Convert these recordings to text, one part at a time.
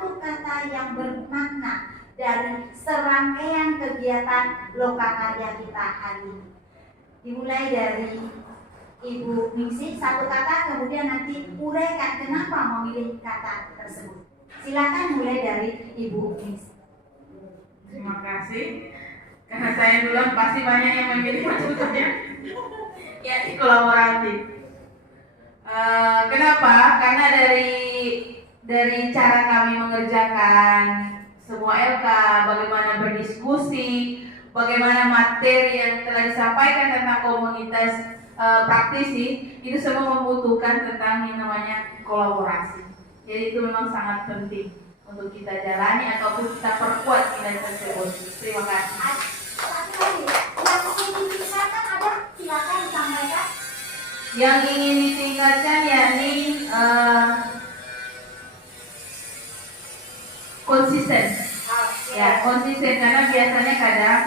satu kata yang bermakna dari serangkaian kegiatan lokakarya kita hari ini. Dimulai dari Ibu Ningsih satu kata, kemudian nanti uraikan kenapa memilih kata tersebut. Silakan mulai dari Ibu Ningsih. Terima kasih. Karena saya duluan pasti banyak yang memilih maksudnya. Ya, kolaboratif. Kenapa? Karena dari cara kami mengerjakan semua LK, bagaimana berdiskusi, bagaimana materi yang telah disampaikan tentang komunitas praktisi, itu semua membutuhkan tentang yang namanya kolaborasi. Jadi itu memang sangat penting untuk kita jalani ataupun kita perkuat nilai tersebut. Terima kasih. Satu lagi, yang ingin ditingkatkan ada, silakan disampaikan. Yang ingin ditingkatkan yakni konsisten. Ya, konsisten karena biasanya kadang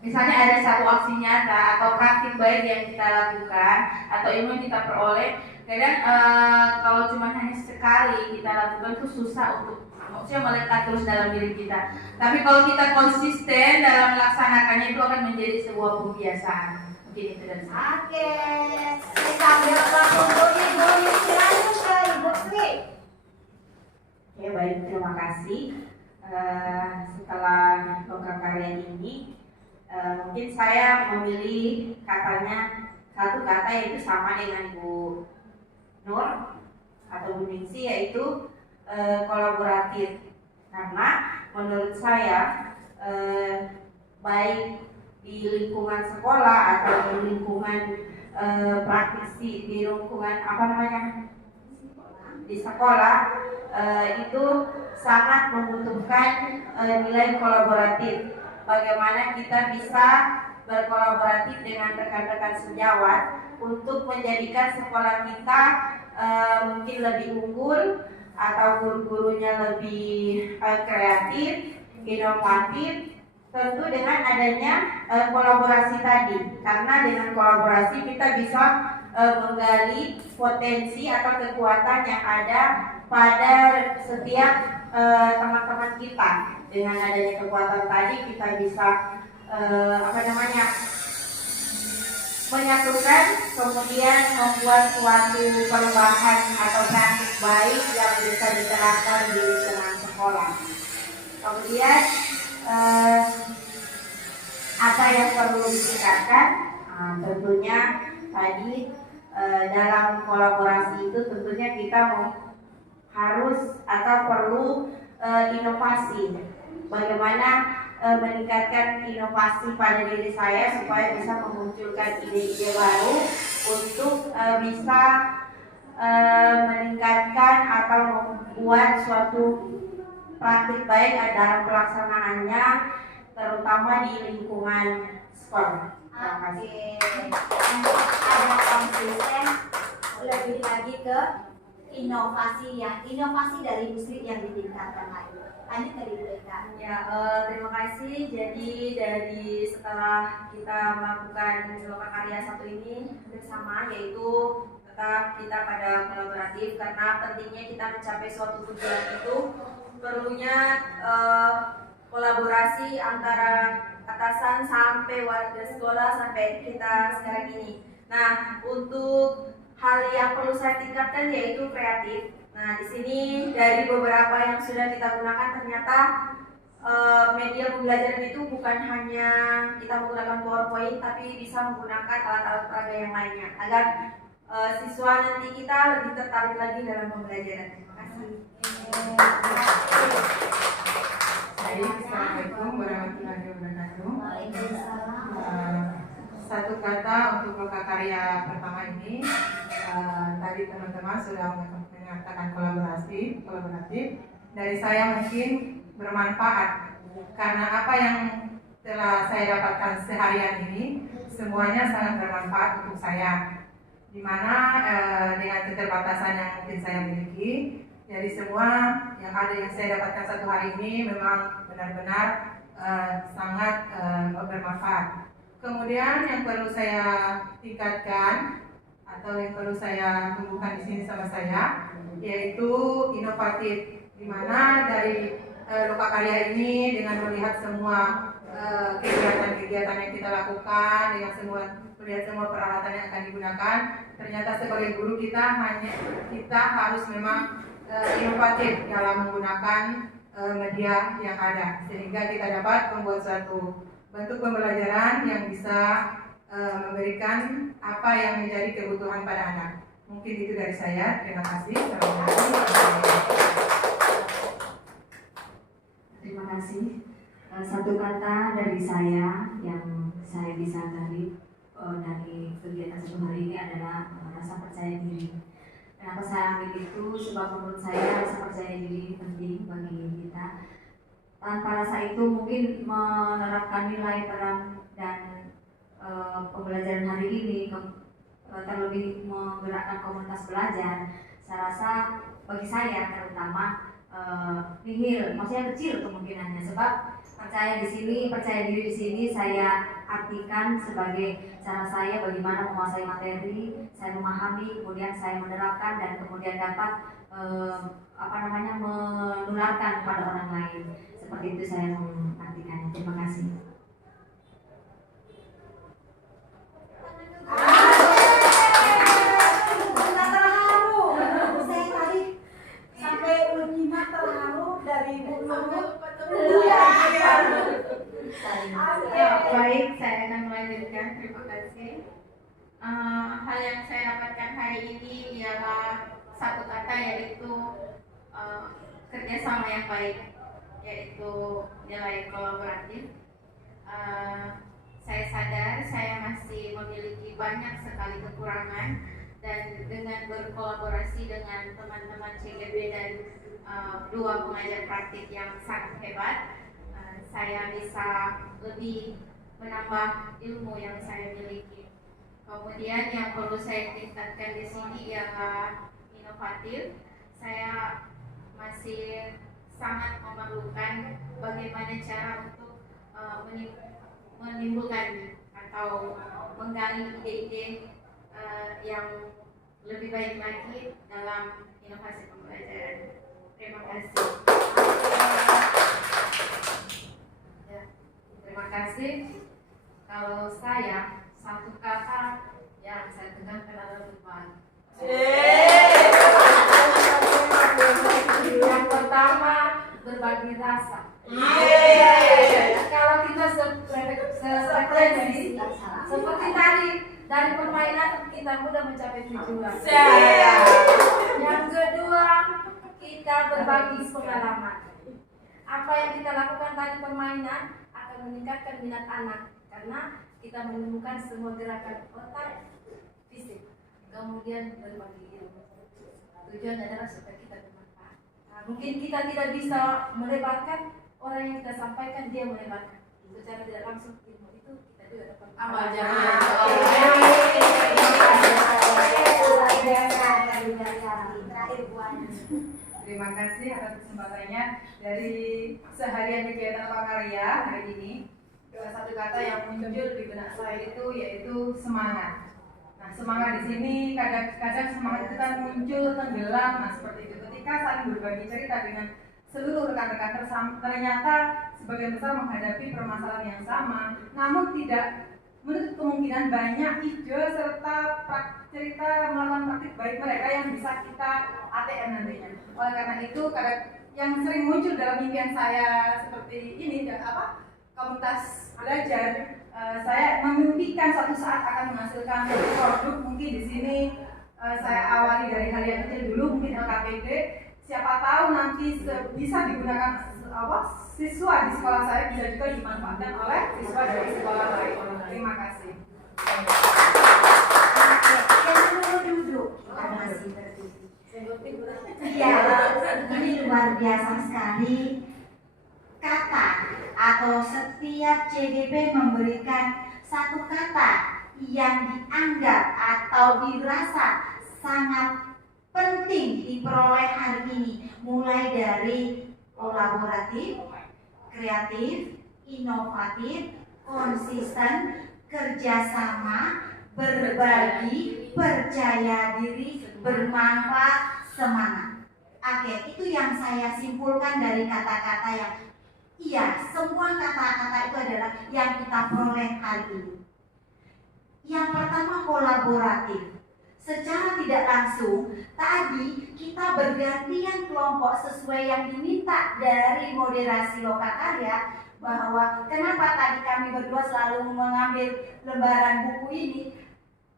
misalnya ada satu aksi nyata atau praktik baik yang kita lakukan atau ilmu yang kita peroleh, kadang kalau cuma hanya sekali kita lakukan itu susah untuk maksudnya melekat terus dalam diri kita. Tapi kalau kita konsisten dalam melaksanakannya itu akan menjadi sebuah kebiasaan. Mungkin itu dari saya. Oke, kita bergerak untuk Ibu Ningsih, lanjut ke Ibu Sri. Ya baik, terima kasih. Setelah lokakarya ini, mungkin saya memilih katanya satu kata yaitu sama dengan Bu Nur atau Bu Ningsih, yaitu kolaboratif. Karena menurut saya baik di lingkungan sekolah atau di lingkungan praktisi, di lingkungan di sekolah itu sangat membutuhkan nilai kolaboratif. Bagaimana kita bisa berkolaboratif dengan rekan-rekan sejawat untuk menjadikan sekolah kita mungkin lebih unggul atau guru-gurunya lebih kreatif, inovatif, tentu dengan adanya kolaborasi tadi. Karena dengan kolaborasi kita bisa menggali potensi atau kekuatan yang ada pada setiap teman-teman kita. Dengan adanya kekuatan tadi kita bisa menyatukan, kemudian membuat suatu perubahan atau praktik baik yang bisa diterapkan di lingkungan sekolah. Kemudian apa yang perlu ditingkatkan? Tentunya tadi dalam kolaborasi itu tentunya kita harus atau perlu inovasi. Bagaimana meningkatkan inovasi pada diri saya supaya bisa memunculkan ide-ide baru untuk bisa meningkatkan atau membuat suatu praktik baik dalam pelaksanaannya, terutama di lingkungan sekolah. Oke, ada konsisten lebih lagi ke inovasi dari industri yang ditingkatkan lagi. Lanjut dari Bu Eka. Ya, terima kasih. Jadi dari setelah kita melakukan lokakarya satu ini bersama, yaitu tetap kita pada kolaboratif, karena pentingnya kita mencapai suatu tujuan itu perlunya kolaborasi antara atasan sampai warga sekolah sampai kita sekarang ini. Nah, untuk hal yang perlu saya tingkatkan yaitu kreatif. Nah, di sini dari beberapa yang sudah kita gunakan ternyata media pembelajaran itu bukan hanya kita menggunakan PowerPoint, tapi bisa menggunakan alat-alat peraga yang lainnya agar siswa nanti kita lebih tertarik lagi dalam pembelajaran. Terima kasih. Assalamualaikum warahmatullahi wabarakatuh. Satu kata untuk lokakarya pertama ini, tadi teman-teman sudah mengatakan kolaboratif. Dari saya mungkin bermanfaat karena apa yang telah saya dapatkan seharian ini semuanya sangat bermanfaat untuk saya. Dimana dengan keterbatasan yang mungkin saya miliki, jadi semua yang ada yang saya dapatkan satu hari ini memang benar-benar sangat bermanfaat. Kemudian yang perlu saya tingkatkan atau yang perlu saya tumbuhkan di sini sama saya, yaitu inovatif, di mana dari Lokakarya ini dengan melihat semua kegiatan-kegiatan yang kita lakukan, dengan melihat semua peralatan yang akan digunakan, ternyata sebagai guru kita harus memang inovatif dalam menggunakan media yang ada, sehingga kita dapat membuat suatu bentuk pembelajaran yang bisa memberikan apa yang menjadi kebutuhan pada anak. Mungkin itu dari saya. Terima kasih. Terima kasih. Satu kata dari saya yang saya bisa tarik dari kegiatan satu hari ini adalah rasa percaya diri. Kenapa saya ambil itu? Sebab menurut saya rasa percaya diri penting bagi kita. Tanpa rasa itu mungkin menerapkan nilai peran dan pembelajaran hari ini, terlebih menggerakkan komunitas belajar. Saya rasa bagi saya terutama nihil, maksudnya kecil kemungkinannya. Sebab percaya diri di sini saya artikan sebagai cara saya bagaimana menguasai materi, saya memahami, kemudian saya menerapkan dan kemudian dapat menularkan kepada orang lain. Seperti itu saya mengartikannya. Terima kasih. Baik, saya akan melanjutkan. Terima kasih. Hal yang saya dapatkan hari ini ialah satu kata, yaitu kerjasama yang baik, yaitu nilai kolaboratif. Saya sadar saya masih memiliki banyak sekali kekurangan, dan dengan berkolaborasi dengan teman-teman CGB dan dua pengajar praktik yang sangat hebat, saya bisa lebih menambah ilmu yang saya miliki. Kemudian yang perlu saya tingkatkan di sini ialah inovatif. Saya masih sangat memerlukan bagaimana cara untuk menimbulkan atau menggali ide-ide yang lebih baik lagi dalam inovasi pembelajaran. Terima kasih. Ya, terima kasih. Kalau saya, satu kata yang saya tekankan adalah berbagi. Yang pertama, berbagi rasa. Kalau kita sefrekuensi, seperti tadi dari permainan kita mudah mencapai tujuan. Yang kedua, kita berbagi pengalaman. Apa yang kita lakukan tadi permainan akan meningkatkan minat anak, karena kita menemukan semua gerakan otak, fisik, kemudian berbagi ilmu. Tujuan adalah supaya kita bermanfaat. Nah, mungkin kita tidak bisa melebarkan, orang yang kita sampaikan dia melebarkan. Secara tidak langsung ilmu itu kita juga dapat amal jariah. Terima kasih atas kesempatannya. Dari seharian kegiatan Lokakarya hari ini, satu kata yang muncul di benak saya itu yaitu semangat. Nah, semangat di sini kadang-kadang semangat itu kan muncul tenggelam. Nah, seperti itu ketika saling berbagi cerita dengan seluruh rekan-rekan, ternyata sebagian besar menghadapi permasalahan yang sama, namun tidak menutup kemungkinan banyak ide serta cerita melakukan praktik baik mereka yang bisa kita ATM nantinya. Oleh karena itu, yang sering muncul dalam impian saya seperti ini, komunitas belajar, saya memimpikan suatu saat akan menghasilkan produk. Mungkin di sini saya awali dari hal yang kecil dulu, mungkin LKPD. Siapa tahu nanti bisa digunakan siswa di sekolah saya, bisa juga dimanfaatkan oleh siswa dari sekolah lain. Terima kasih. Duduk. Iya, ini luar biasa sekali. Kata atau setiap CGP memberikan satu kata yang dianggap atau dirasa sangat penting diperoleh hari ini, mulai dari kolaboratif, kreatif, inovatif, konsisten, kerjasama, berbagi, percaya diri, bermanfaat, semangat. Oke, itu yang saya simpulkan dari kata-kata yang iya, semua kata-kata itu adalah yang kita peroleh hari ini. Yang pertama kolaboratif. Secara tidak langsung, tadi kita bergantian kelompok sesuai yang diminta dari moderasi Lokakarya, bahwa kenapa tadi kami berdua selalu mengambil lembaran buku ini.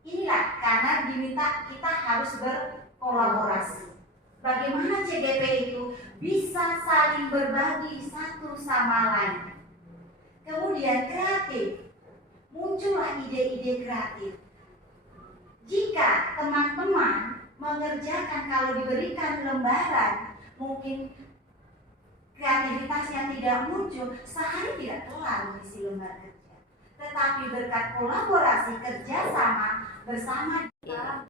Inilah karena diminta kita harus berkolaborasi. Bagaimana CGP itu bisa saling berbagi satu sama lain. Kemudian kreatif, muncullah ide-ide kreatif. Jika teman-teman mengerjakan, kalau diberikan lembaran, mungkin kreativitasnya tidak muncul, sehari tidak kelar mengisi lembar kerja. Tetapi berkat kolaborasi kerjasama bersama kita